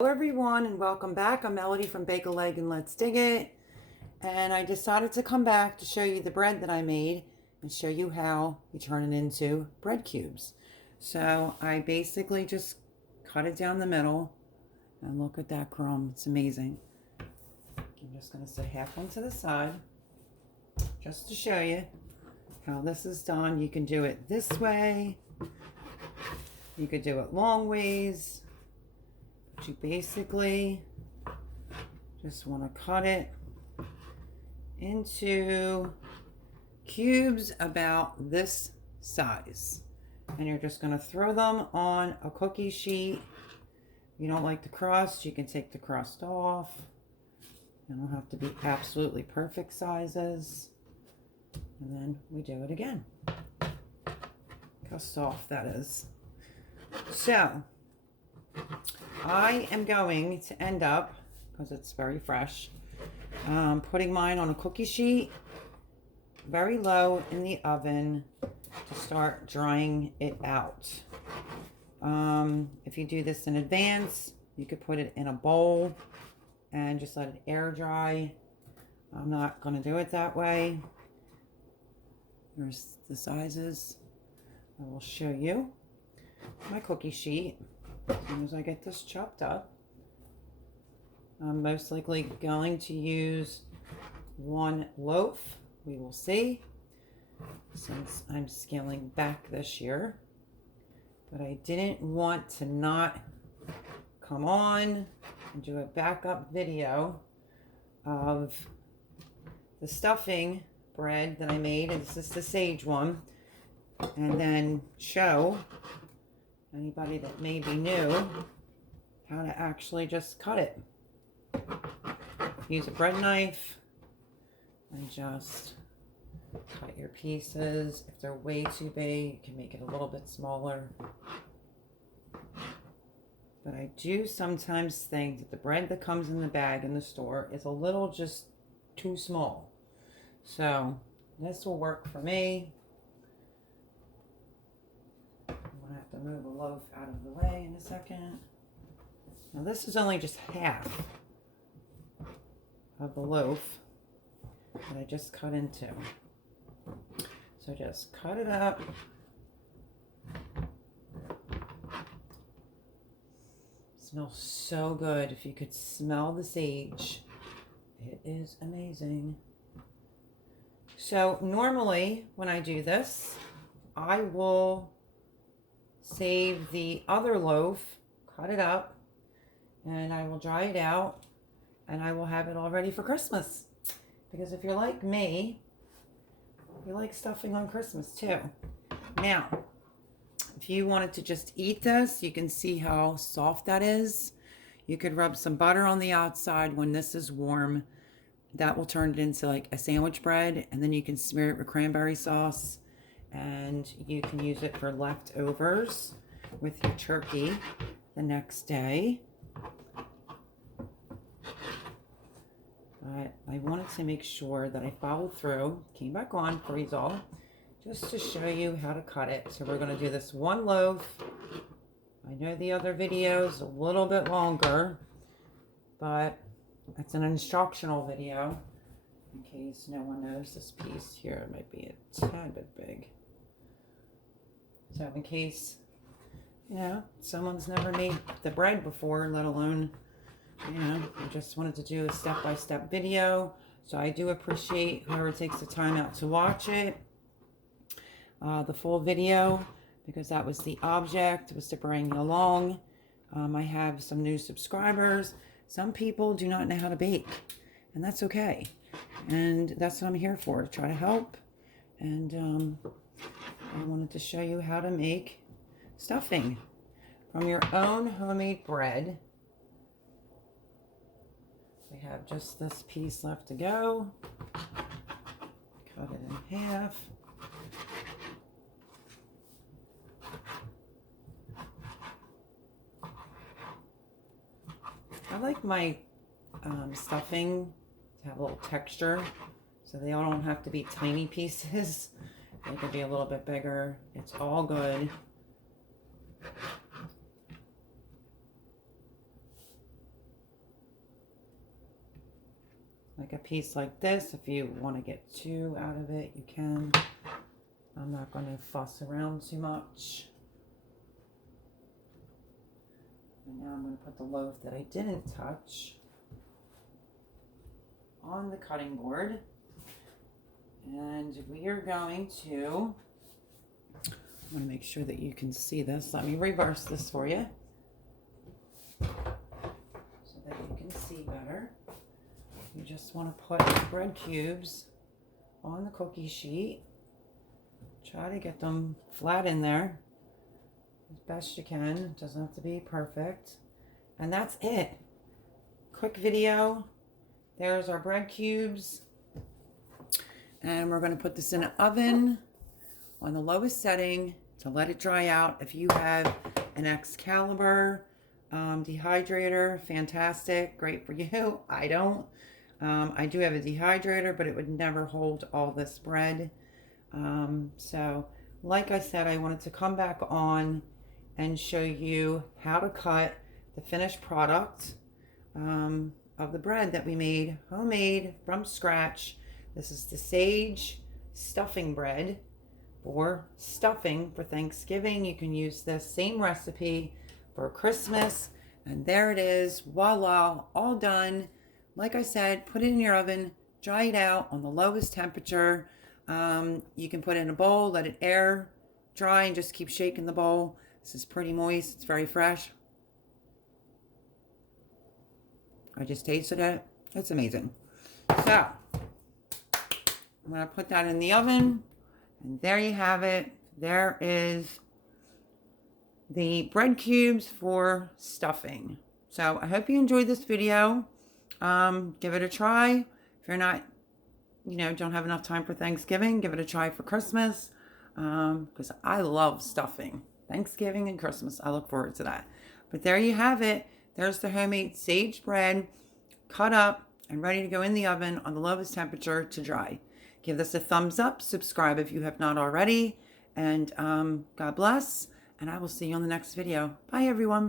Hello everyone and welcome back. I'm Melody from Bake a Leg and Let's Dig It. And I decided to come back to show you the bread that I made and show you how you turn it into bread cubes. So I basically just cut it down the middle and look at that crumb. It's amazing. I'm just going to set half one to the side just to show you how this is done. You can do it this way. You could do it long ways. You basically just want to cut it into cubes about this size, and you're just going to throw them on a cookie sheet. If you don't like the crust, you can take the crust off. They don't have to be absolutely perfect sizes. And then we do it again. Look how soft that is. So I am going to end up, because it's very fresh, putting mine on a cookie sheet, very low in the oven to start drying it out. If you do this in advance, you could put it in a bowl and just let it air dry. I'm not going to do it that way. Here's the sizes. I will show you my cookie sheet. As soon as I get this chopped up, I'm most likely going to use one loaf. We will see, since I'm scaling back this year. But I didn't want to not come on and do a backup video of the stuffing bread that I made, and this is the sage one, and then show anybody that may be new how to actually just cut it. Use a bread knife and just cut your pieces. If they're way too big, you can make it a little bit smaller. But I do sometimes think that the bread that comes in the bag in the store is a little just too small. So this will work for me. I have to move a loaf out of the way in a second. Now this is only just half of the loaf that I just cut into. So just cut it up. Smells so good. If you could smell the sage, it is amazing. So normally when I do this, I will save the other loaf, cut it up, and I will dry it out, and I will have it all ready for Christmas. Because if you're like me, you like stuffing on Christmas too. Now, if you wanted to just eat this, you can see how soft that is. You could rub some butter on the outside when this is warm. That will turn it into like a sandwich bread, and then you can smear it with cranberry sauce. And you can use it for leftovers with your turkey the next day. But I wanted to make sure that I followed through, came back on, freeze all, just to show you how to cut it. So we're going to do this one loaf. I know the other video is a little bit longer, but it's an instructional video in case no one knows this piece here. It might be a tad bit big. So in case, someone's never made the bread before, let alone, I just wanted to do a step-by-step video. So I do appreciate whoever takes the time out to watch it, the full video, because that was the object, was to bring you along. I have some new subscribers. Some people do not know how to bake, and that's okay. And that's what I'm here for, to try to help. And I wanted to show you how to make stuffing from your own homemade bread. We have just this piece left to go. Cut it in half. I like my stuffing to have a little texture, so they all don't have to be tiny pieces. They could be a little bit bigger. It's all good. like a piece like this. If you want to get 2 out of it, you can. I'm not going to fuss around too much. And now I'm going to put the loaf that I didn't touch on the cutting board. And we are going to, I want to make sure that you can see this. Let me reverse this for you so that you can see better. You just want to put the bread cubes on the cookie sheet. Try to get them flat in there as best you can. It doesn't have to be perfect. And that's it. Quick video. There's our bread cubes. And we're going to put this in an oven on the lowest setting to let it dry out. If you have an Excalibur dehydrator, fantastic, great for you. I don't. I do have a dehydrator, but it would never hold all this bread. So like I said, I wanted to come back on and show you how to cut the finished product of the bread that we made homemade from scratch. This is the Sage stuffing bread for stuffing for Thanksgiving. You can use this same recipe for Christmas. And there it is. Voila, all done. Like I said, put it in your oven, dry it out on the lowest temperature. You can put it in a bowl, let it air dry, and just keep shaking the bowl. This is pretty moist. It's very fresh. I just tasted it. It's amazing. So, I'm going to put that in the oven. And there you have it. There is the bread cubes for stuffing. So, I hope you enjoyed this video. Give it a try. If you're not, don't have enough time for Thanksgiving, give it a try for Christmas. Because I love stuffing. Thanksgiving and Christmas. I look forward to that. But there you have it. There's the homemade sage bread cut up and ready to go in the oven on the lowest temperature to dry. Give this a thumbs up. Subscribe if you have not already. And God bless. And I will see you on the next video. Bye, everyone.